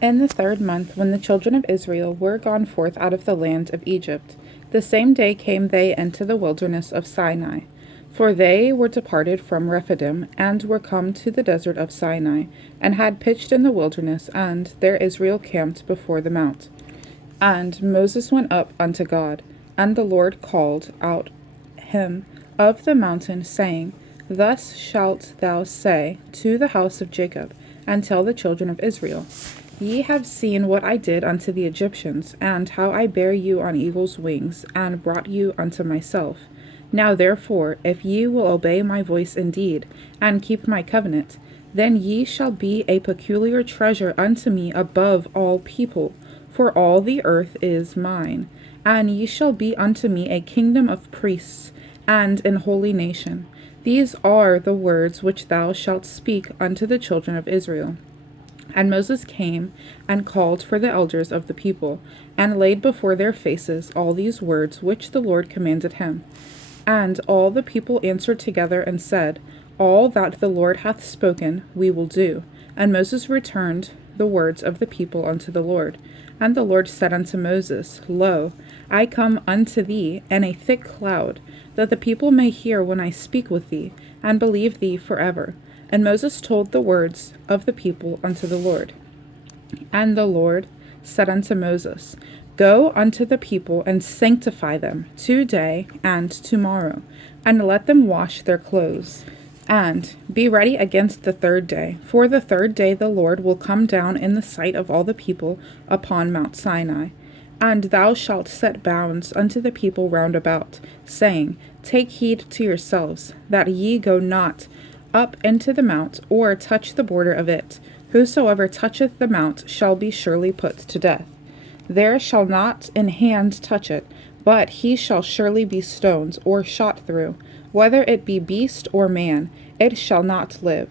In the 3rd month, when the children of Israel were gone forth out of the land of Egypt, the same day came they into the wilderness of Sinai. For they were departed from Rephidim, and were come to the desert of Sinai, and had pitched in the wilderness, and there Israel camped before the mount. And Moses went up unto God, and the Lord called out him of the mountain, saying, Thus shalt thou say to the house of Jacob, and tell the children of Israel, Ye have seen what I did unto the Egyptians, and how I bare you on eagle's wings, and brought you unto myself. Now therefore, if ye will obey my voice indeed, and keep my covenant, then ye shall be a peculiar treasure unto me above all people, for all the earth is mine. And ye shall be unto me a kingdom of priests, and an holy nation. These are the words which thou shalt speak unto the children of Israel. And Moses came and called for the elders of the people, and laid before their faces all these words which the Lord commanded him. And all the people answered together and said, All that the Lord hath spoken we will do. And Moses returned the words of the people unto the Lord. And the Lord said unto Moses, Lo, I come unto thee in a thick cloud, that the people may hear when I speak with thee, and believe thee forever. And Moses told the words of the people unto the Lord. And the Lord said unto Moses, Go unto the people, and sanctify them today and tomorrow, and let them wash their clothes. And be ready against the 3rd day, for the 3rd day the Lord will come down in the sight of all the people upon Mount Sinai. And thou shalt set bounds unto the people round about, saying, Take heed to yourselves, that ye go not up into the mount, or touch the border of it. Whosoever toucheth the mount shall be surely put to death. There shall not an hand touch it, but he shall surely be stoned, or shot through. Whether it be beast or man, it shall not live.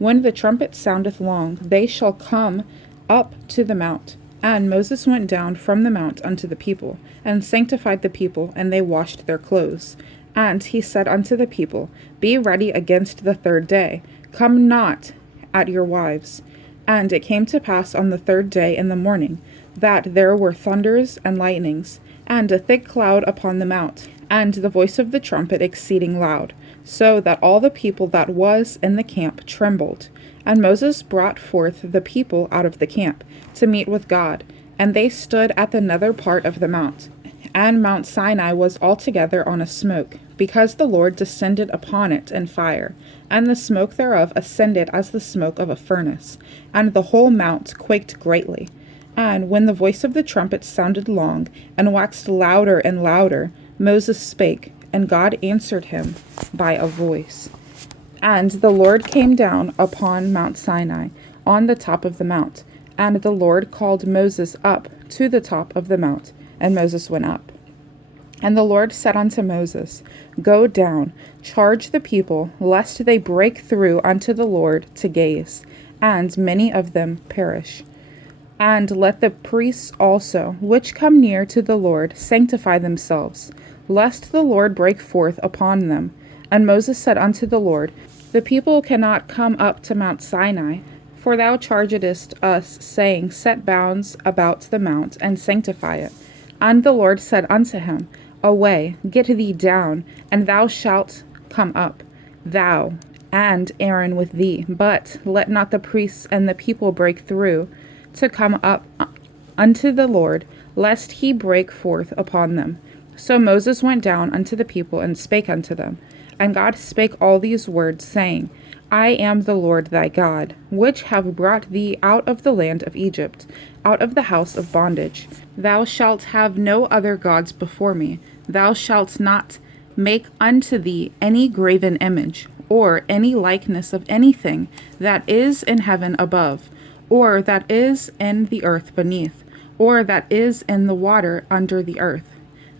When the trumpet soundeth long, they shall come up to the mount. And Moses went down from the mount unto the people, and sanctified the people, and they washed their clothes. And he said unto the people, Be ready against the 3rd day, come not at your wives. And it came to pass on the 3rd day in the morning, that there were thunders and lightnings, and a thick cloud upon the mount, and the voice of the trumpet exceeding loud, so that all the people that was in the camp trembled. And Moses brought forth the people out of the camp, to meet with God, and they stood at the nether part of the mount. And Mount Sinai was altogether on a smoke, because the Lord descended upon it in fire, and the smoke thereof ascended as the smoke of a furnace, and the whole mount quaked greatly. And when the voice of the trumpet sounded long, and waxed louder and louder, Moses spake, and God answered him by a voice. And the Lord came down upon Mount Sinai, on the top of the mount, and the Lord called Moses up to the top of the mount, and Moses went up. And the Lord said unto Moses, Go down, charge the people, lest they break through unto the Lord to gaze, and many of them perish. And let the priests also, which come near to the Lord, sanctify themselves, lest the Lord break forth upon them. And Moses said unto the Lord, The people cannot come up to Mount Sinai, for thou chargedst us, saying, Set bounds about the mount, and sanctify it. And the Lord said unto him, Away, get thee down, and thou shalt come up, thou and Aaron with thee. But let not the priests and the people break through to come up unto the Lord, lest he break forth upon them. So Moses went down unto the people, and spake unto them. And God spake all these words, saying, I am the Lord thy God, which have brought thee out of the land of Egypt, out of the house of bondage. Thou shalt have no other gods before me. Thou shalt not make unto thee any graven image, or any likeness of anything that is in heaven above, or that is in the earth beneath, or that is in the water under the earth.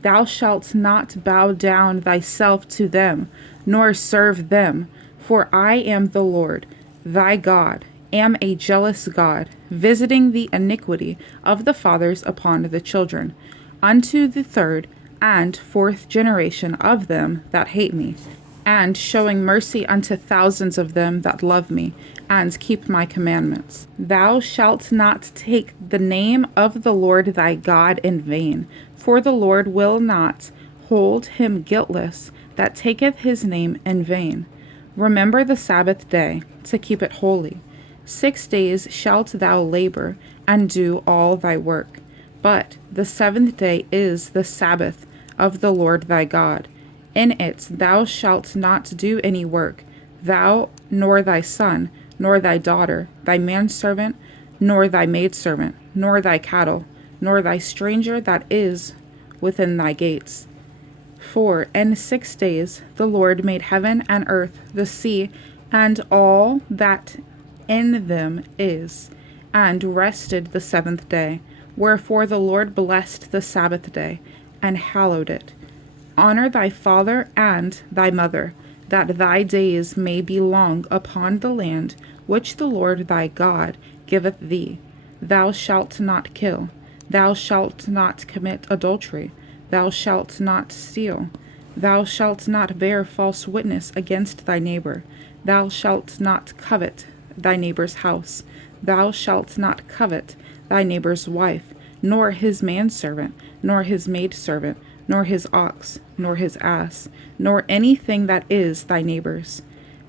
Thou shalt not bow down thyself to them, nor serve them. For I am the Lord, thy God, am a jealous God, visiting the iniquity of the fathers upon the children, unto the 3rd and 4th generation of them that hate me, and showing mercy unto thousands of them that love me, and keep my commandments. Thou shalt not take the name of the Lord thy God in vain, for the Lord will not hold him guiltless that taketh his name in vain. Remember the Sabbath day, to keep it holy. 6 days shalt thou labor, and do all thy work. But the seventh day is the Sabbath of the Lord thy God. In it thou shalt not do any work, thou, nor thy son, nor thy daughter, thy manservant, nor thy maidservant, nor thy cattle, nor thy stranger that is within thy gates. For in 6 days the Lord made heaven and earth, the sea, and all that in them is, and rested the seventh day. Wherefore the Lord blessed the Sabbath day, and hallowed it. Honor thy father and thy mother, that thy days may be long upon the land which the Lord thy God giveth thee. Thou shalt not kill. Thou shalt not commit adultery. Thou shalt not steal. Thou shalt not bear false witness against thy neighbor. Thou shalt not covet thy neighbor's house. Thou shalt not covet thy neighbor's wife, nor his manservant, nor his maidservant, nor his ox, nor his ass, nor anything that is thy neighbor's.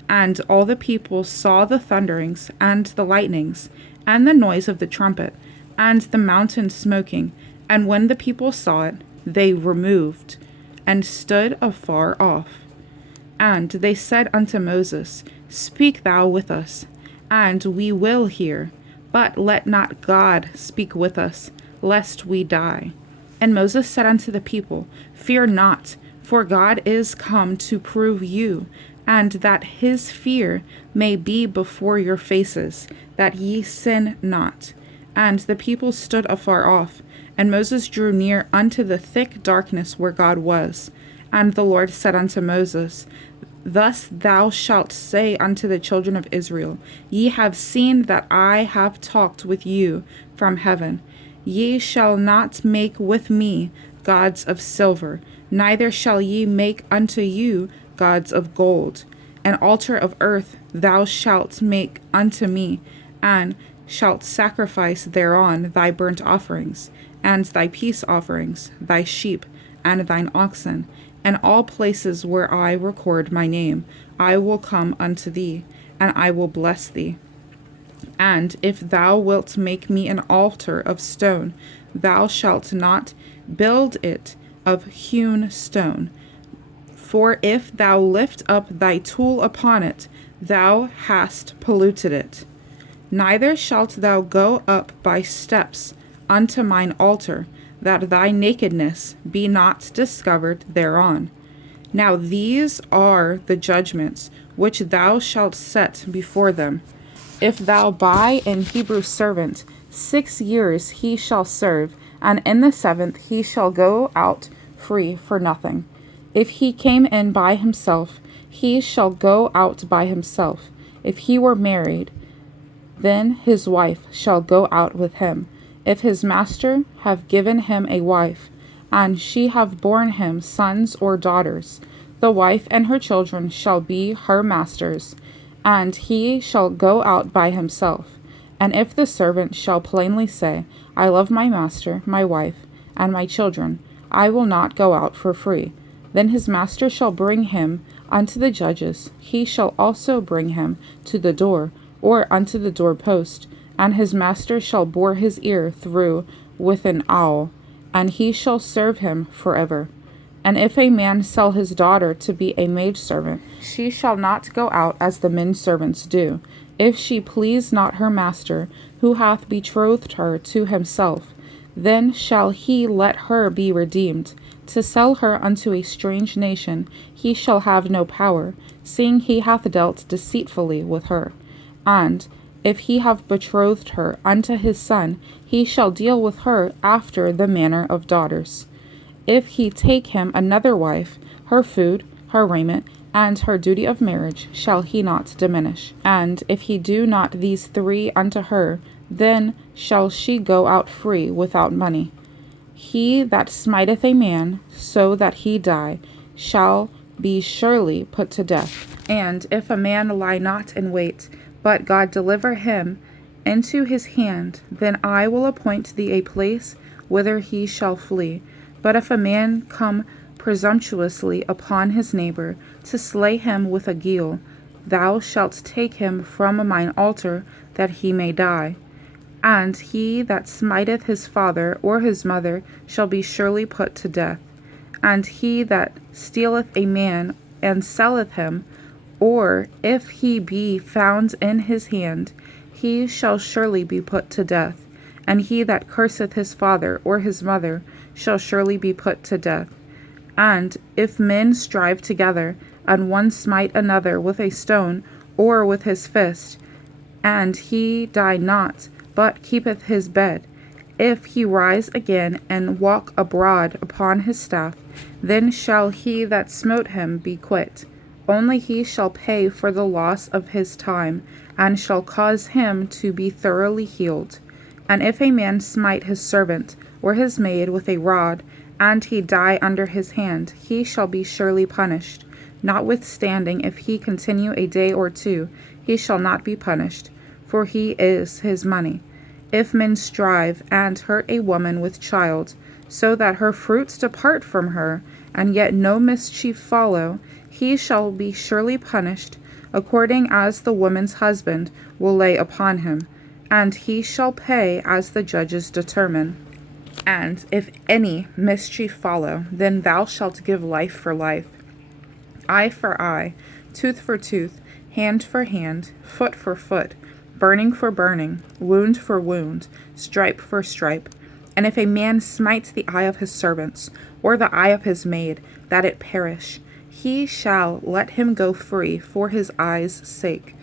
And all the people saw the thunderings, and the lightnings, and the noise of the trumpet, and the mountain smoking. And when the people saw it, they removed, and stood afar off. And they said unto Moses, Speak thou with us, and we will hear. But let not God speak with us, lest we die. And Moses said unto the people, Fear not, for God is come to prove you, and that his fear may be before your faces, that ye sin not. And the people stood afar off, and Moses drew near unto the thick darkness where God was. And the Lord said unto Moses, Thus thou shalt say unto the children of Israel, Ye have seen that I have talked with you from heaven. Ye shall not make with me gods of silver, neither shall ye make unto you gods of gold. An altar of earth thou shalt make unto me, and shalt sacrifice thereon thy burnt offerings, and thy peace offerings, thy sheep, and thine oxen. And all places where I record my name, I will come unto thee, and I will bless thee. And if thou wilt make me an altar of stone, thou shalt not build it of hewn stone. For if thou lift up thy tool upon it, thou hast polluted it. Neither shalt thou go up by steps unto mine altar, that thy nakedness be not discovered thereon. Now these are the judgments which thou shalt set before them. If thou buy an Hebrew servant, 6 years he shall serve, and in the 7th he shall go out free for nothing. If he came in by himself, he shall go out by himself. If he were married, then his wife shall go out with him. If his master have given him a wife, and she have borne him sons or daughters, the wife and her children shall be her master's, and he shall go out by himself. And if the servant shall plainly say, I love my master, my wife, and my children, I will not go out for free, then his master shall bring him unto the judges. He shall also bring him to the door, or unto the doorpost, and his master shall bore his ear through with an awl, and he shall serve him forever. And if a man sell his daughter to be a maidservant, she shall not go out as the men servants do, if she please not her master, who hath betrothed her to himself. Then shall he let her be redeemed. To sell her unto a strange nation he shall have no power, seeing he hath dealt deceitfully with her. And if he have betrothed her unto his son, he shall deal with her after the manner of daughters. If he take him another wife, her food, her raiment, and her duty of marriage shall he not diminish. And if he do not these 3 unto her, then shall she go out free without money. He that smiteth a man, so that he die, shall be surely put to death. And if a man lie not in wait, but God deliver him into his hand, then I will appoint thee a place whither he shall flee. But if a man come presumptuously upon his neighbor, to slay him with a guile, thou shalt take him from mine altar, that he may die. And he that smiteth his father or his mother shall be surely put to death. And he that stealeth a man and selleth him, or if he be found in his hand, he shall surely be put to death. And he that curseth his father or his mother shall surely be put to death. And if men strive together, and one smite another with a stone or with his fist, and he die not, but keepeth his bed, if he rise again and walk abroad upon his staff, then shall he that smote him be quit. Only he shall pay for the loss of his time, and shall cause him to be thoroughly healed. And if a man smite his servant or his maid with a rod, and he die under his hand, he shall be surely punished. Notwithstanding, if he continue a day or two, he shall not be punished, for he is his money. If men strive and hurt a woman with child, so that her fruits depart from her, and yet no mischief follow, he shall be surely punished, according as the woman's husband will lay upon him, and he shall pay as the judges determine. And if any mischief follow, then thou shalt give life for life, eye for eye, tooth for tooth, hand for hand, foot for foot, burning for burning, wound for wound, stripe for stripe. And if a man smite the eye of his servants, or the eye of his maid, that it perish, he shall let him go free for his eye's sake.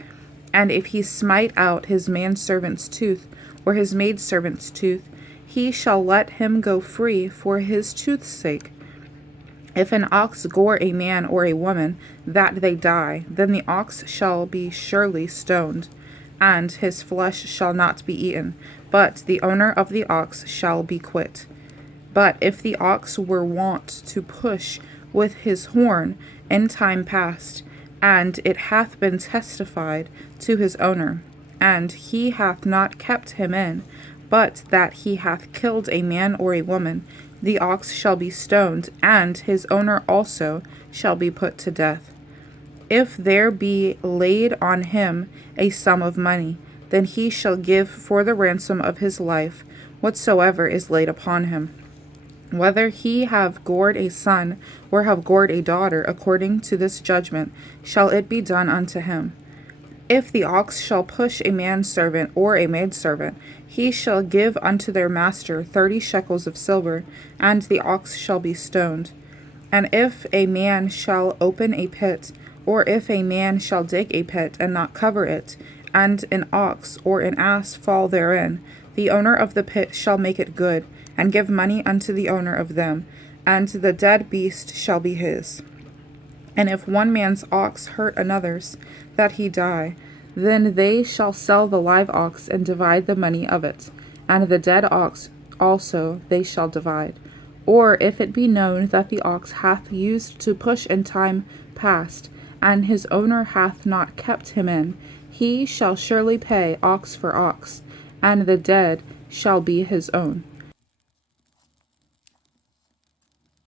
And if he smite out his manservant's tooth, or his maidservant's tooth, he shall let him go free for his tooth's sake. If an ox gore a man or a woman, that they die, then the ox shall be surely stoned, and his flesh shall not be eaten, but the owner of the ox shall be quit. But if the ox were wont to push with his horn in time past, and it hath been testified to his owner, and he hath not kept him in, but that he hath killed a man or a woman, the ox shall be stoned, and his owner also shall be put to death. If there be laid on him a sum of money, then he shall give for the ransom of his life whatsoever is laid upon him. Whether he have gored a son, or have gored a daughter, according to this judgment shall it be done unto him. If the ox shall push a manservant or a maidservant, he shall give unto their master 30 shekels of silver, and the ox shall be stoned. And if a man shall open a pit, or if a man shall dig a pit and not cover it, and an ox or an ass fall therein, the owner of the pit shall make it good, and give money unto the owner of them, and the dead beast shall be his. And if one man's ox hurt another's, that he die, then they shall sell the live ox and divide the money of it, and the dead ox also they shall divide. Or if it be known that the ox hath used to push in time past, and his owner hath not kept him in, he shall surely pay ox for ox, and the dead shall be his own.